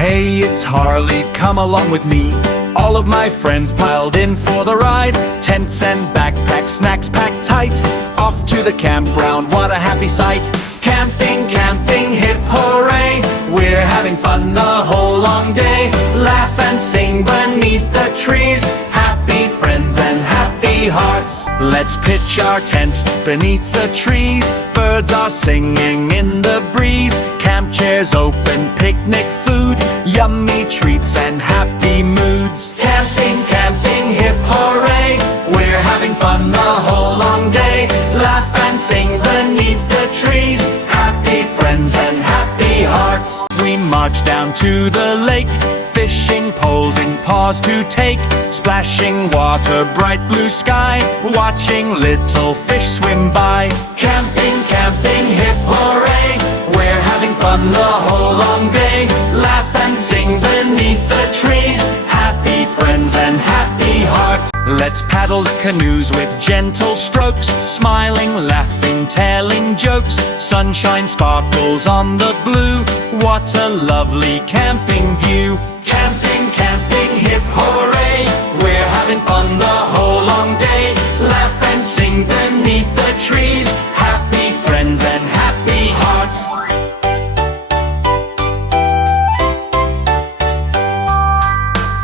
Hey, it's Harley, come along with me. All of my friends piled in for the ride. Tents and backpacks, snacks packed tight. Off to the campground, what a happy sight. Camping, camping, hip hooray. We're having fun the whole long day. Laugh and sing beneath the trees. Happy friends and happy hearts. Let's pitch our tents beneath the trees. Birds are singing in the breeze. Camp chairs open, picnic food. Yummy treats and happy moods. Camping, camping, hip hooray. We're having fun the whole long day. Laugh and sing beneath the trees. Happy friends and happy hearts. We march down to the lake. Fishing poles in paws to take. Splashing water, bright blue sky. Watching little fish swim by. Camping, camping, hip hooray. We're having fun the whole long day. Laugh and sing beneath the trees. Happy friends and happy hearts. Let's paddle the canoes with gentle strokes. Smiling, laughing, telling jokes. Sunshine sparkles on the blue. What a lovely camping view. Camping, camping, hip hooray. We're having fun the whole long day. Laugh and sing beneath the trees. Happy friends and happy hearts.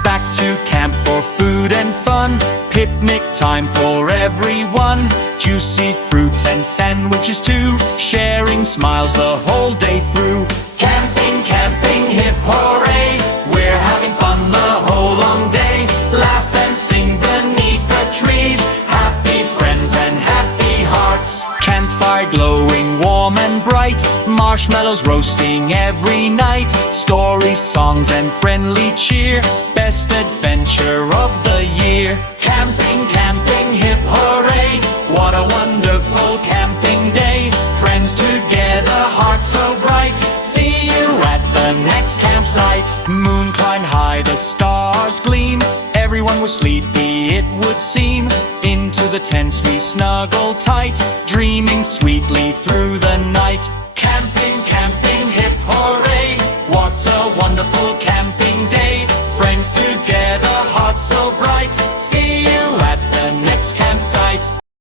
Back to camp for food and fun. Picnic time for everyone. Juicy fruit and sandwiches too. Sharing smiles the whole day through. Camping, camping, hip hooray. We're having fun the whole long day. Laugh and sing beneath the trees. Happy friends and happy hearts. Campfire glowing warm and bright. Marshmallows roasting every night. Stories, songs and friendly cheer. Best adventure of the year. Camping, camping, hip hooray. What a wonderful camping day. Friends together, hearts so bright. See you at the next campsite. Moon climbed high, the stars gleam. Everyone was sleepy, it would seem. Into the tents we snuggled tight. Dreaming sweetly through the night. Camping, camping, hip hooray. What a wonderful